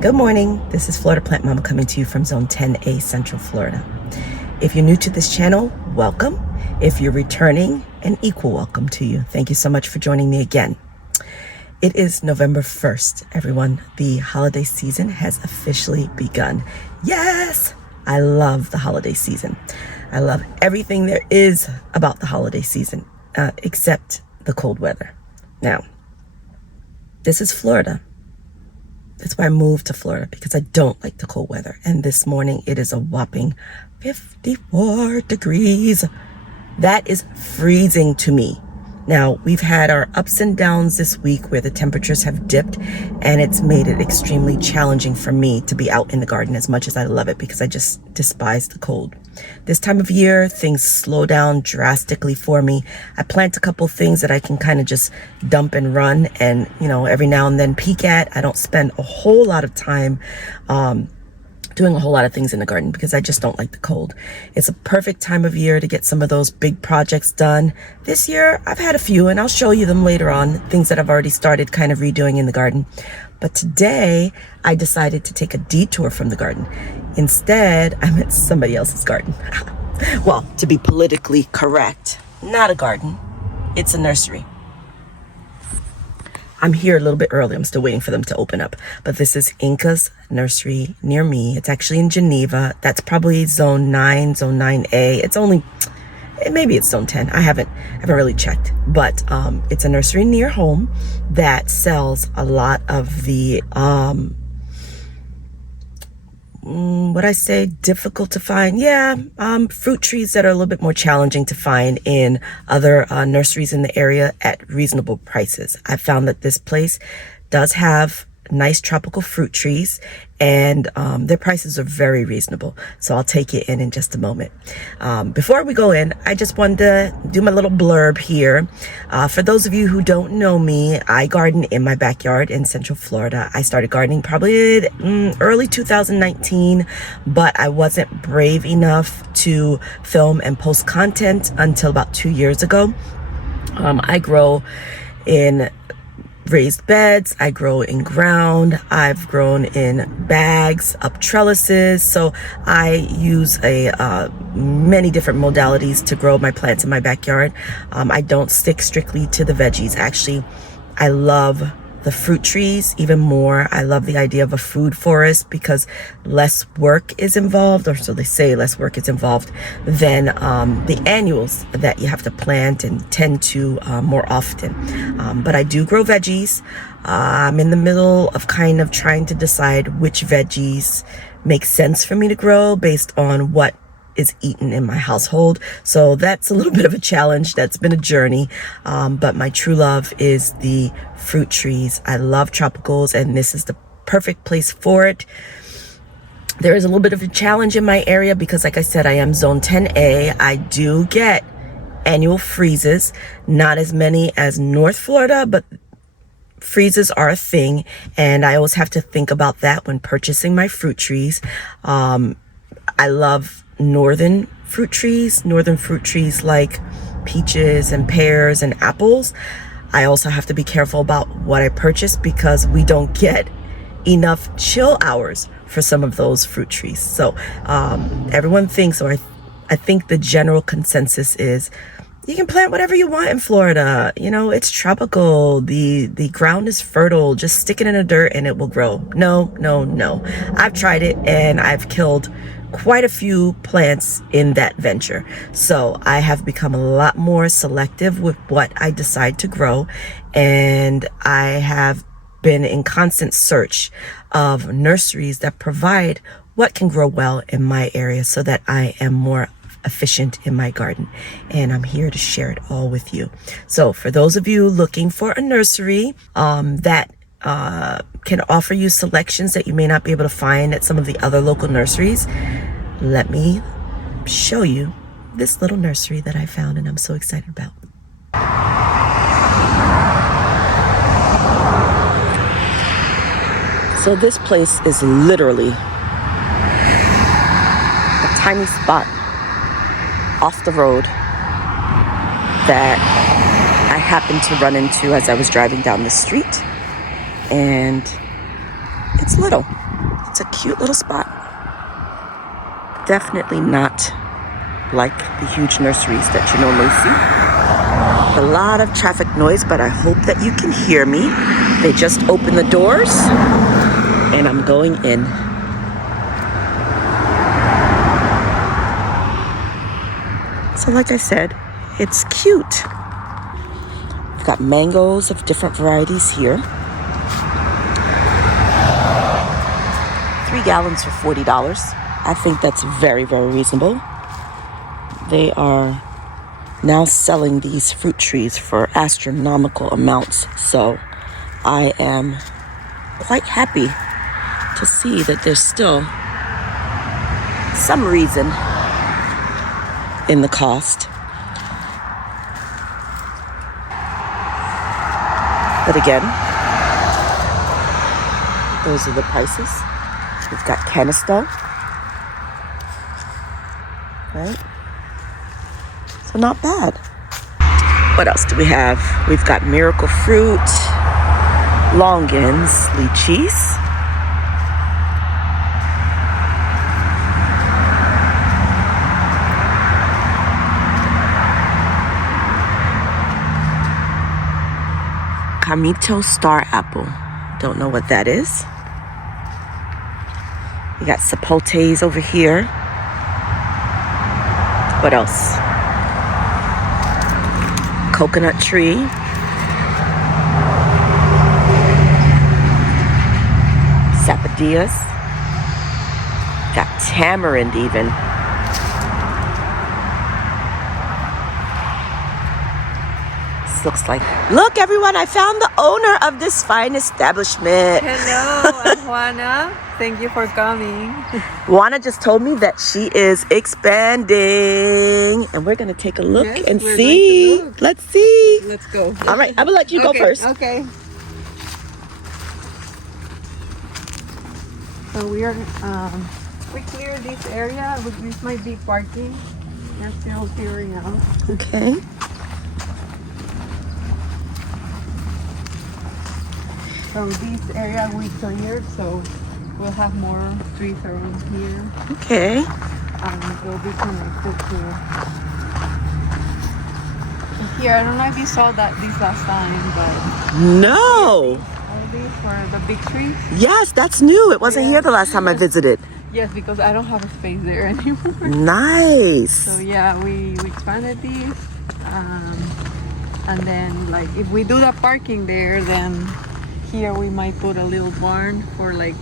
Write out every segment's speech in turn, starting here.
Good morning. This is Florida Plant Mama coming to you from Zone 10A, Central Florida. If you're new to this channel, welcome. If you're returning, an equal welcome to you. Thank you so much for joining me again. It is November 1st, everyone. The holiday season has officially begun. Yes, I love the holiday season. I love everything there is about the holiday season, except the cold weather. Now, this is Florida. That's why I moved to Florida, because I don't like the cold weather. And this morning it is a whopping 54 degrees. That is freezing to me. Now, we've had our ups and downs this week where the temperatures have dipped, and it's made it extremely challenging for me to be out in the garden as much as I love it, because I just despise the cold. This time of year, things slow down drastically for me. I plant a couple things that I can kind of just dump and run and, every now and then peek at. I don't spend a whole lot of time doing a whole lot of things in the garden because I just don't like the cold. It's a perfect time of year to get some of those big projects done. This year, I've had a few, and I'll show you them later on, things that I've already started kind of redoing in the garden. But today, I decided to take a detour from the garden. Instead, I'm at somebody else's garden. Well, to be politically correct, not a garden. It's a nursery. I'm here a little bit early. I'm still waiting for them to open up. But this is Inca's nursery near me. It's actually in Geneva. That's probably zone 9, zone 9A. Maybe it's zone 10. I haven't really checked. But it's a nursery near home that sells a lot of the difficult to find? Fruit trees that are a little bit more challenging to find in other nurseries in the area at reasonable prices. I found that this place does have nice tropical fruit trees, and their prices are very reasonable. So I'll take you in just a moment. Before we go in, I just wanted to do my little blurb here. For those of you who don't know me, I garden in my backyard in Central Florida. I started gardening probably early 2019, but I wasn't brave enough to film and post content until about 2 years ago. I grow in raised beds, I grow in ground, I've grown in bags, up trellises, so I use many different modalities to grow my plants in my backyard. I don't stick strictly to the veggies. Actually, I love the fruit trees even more. I love the idea of a food forest because less work is involved, or so they say, less work is involved than the annuals that you have to plant and tend to more often. But I do grow veggies. I'm in the middle of kind of trying to decide which veggies make sense for me to grow based on what is eaten in my household. So that's a little bit of a challenge. That's been a journey. But my true love is the fruit trees. I love tropicals, and this is the perfect place for it. There is a little bit of a challenge in my area because, like I said, I am zone 10A. I do get annual freezes, not as many as North Florida, but freezes are a thing. And I always have to think about that when purchasing my fruit trees. I love northern fruit trees like peaches and pears and apples. I also have to be careful about what I purchase because we don't get enough chill hours for some of those fruit trees. So everyone thinks, or I think the general consensus is, you can plant whatever you want in Florida. It's tropical. The ground is fertile. Just stick it in the dirt and it will grow. No. I've tried it and I've killed quite a few plants in that venture. So I have become a lot more selective with what I decide to grow. And I have been in constant search of nurseries that provide what can grow well in my area so that I am more efficient in my garden, and I'm here to share it all with you. So for those of you looking for a nursery that can offer you selections that you may not be able to find at some of the other local nurseries, let me show you this little nursery that I found and I'm so excited about. So this place is literally a tiny spot off the road that I happened to run into as I was driving down the street, and it's little. it's a cute little spot. Definitely not like the huge nurseries that you normally see. A lot of traffic noise, but I hope that you can hear me. They just opened the doors and I'm going in. So like I said, it's cute. We've got mangoes of different varieties here. 3 gallons for $40. I think that's very, very reasonable. They are now selling these fruit trees for astronomical amounts. So I am quite happy to see that there's still some reason in the cost. But again, those are the prices. We've got canister, right? So not bad. What else do we have? We've got miracle fruit, longans, lychees. Kamito star apple. Don't know what that is. We got sapotes over here. What else? Coconut tree. Sapodillas. Got tamarind even. This looks like... Look everyone, I found the owner of this fine establishment. Hello, I'm Juana. Thank you for coming. Juana just told me that she is expanding. And we're going to take a look and see. Let's see. Let's go. All right, I'm going to let you go first. Okay. So we cleared this area. This might be parking. We're still clearing out. Okay. So this area we cleared, so we'll have more trees around here. Okay. It'll be connected to here. I don't know if you saw that this last time, but No. all these for the big trees. Yes, that's new. It wasn't here the last time I visited. Yes, because I don't have a space there anymore. Nice. So yeah, we expanded these, and then like if we do the parking there, then here we might put a little barn for like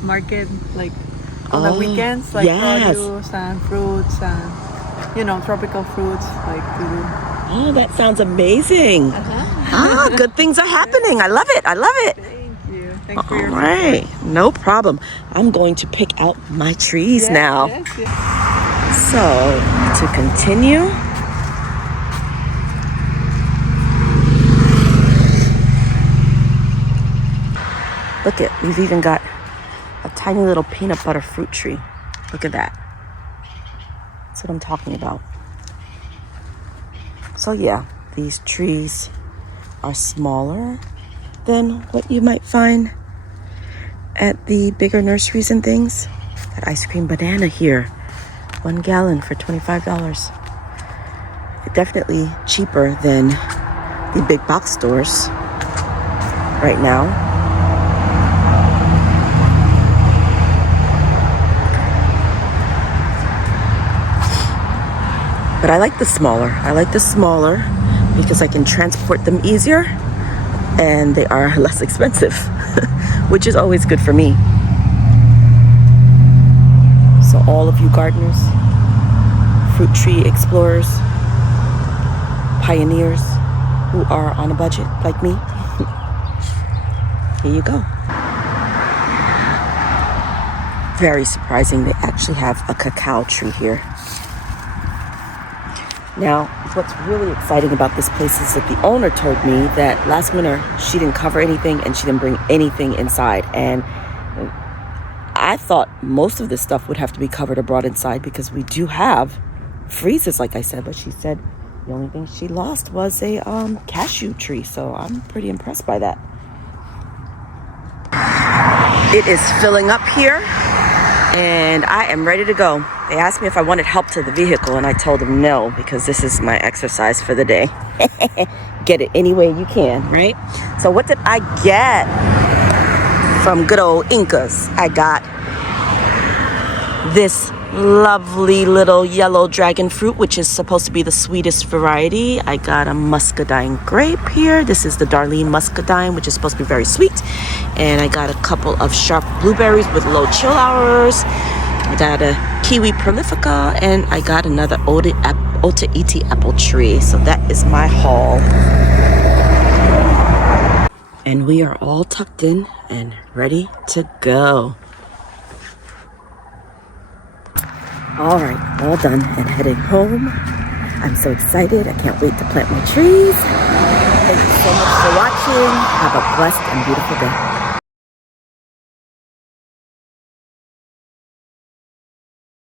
market, like on the weekends, like produce and fruits and tropical fruits, like to do. Oh, that sounds amazing. Good things are happening. I love it. I love it. Thank you. Thanks for your All right, no problem. I'm going to pick out my trees now. Yes. So to continue. Look at, we've even got a tiny little peanut butter fruit tree. Look at that. That's what I'm talking about. So yeah, these trees are smaller than what you might find at the bigger nurseries and things. That ice cream banana here, 1 gallon for $25. Definitely cheaper than the big box stores right now. But I like the smaller. I like the smaller because I can transport them easier and they are less expensive, which is always good for me. So all of you gardeners, fruit tree explorers, pioneers who are on a budget like me, here you go. Very surprising, they actually have a cacao tree here. Now, what's really exciting about this place is that the owner told me that last winter she didn't cover anything and she didn't bring anything inside. And I thought most of this stuff would have to be covered or brought inside because we do have freezers, like I said. But she said the only thing she lost was a cashew tree. So I'm pretty impressed by that. It is filling up here, and I am ready to go. They asked me if I wanted help to the vehicle, and I told them no, because this is my exercise for the day. Get it any way you can, right? So what did I get from good old Incas? I got this lovely little yellow dragon fruit, which is supposed to be the sweetest variety. I got a muscadine grape here. This is the Darlene muscadine, which is supposed to be very sweet. And I got a couple of sharp blueberries with low chill hours. I got a kiwi prolifica, and I got another Ota-Iti apple tree. So that is my haul. And we are all tucked in and ready to go. All right, all done and heading home. I'm so excited. I can't wait to plant my trees. Thank you so much for watching. Have a blessed and beautiful day.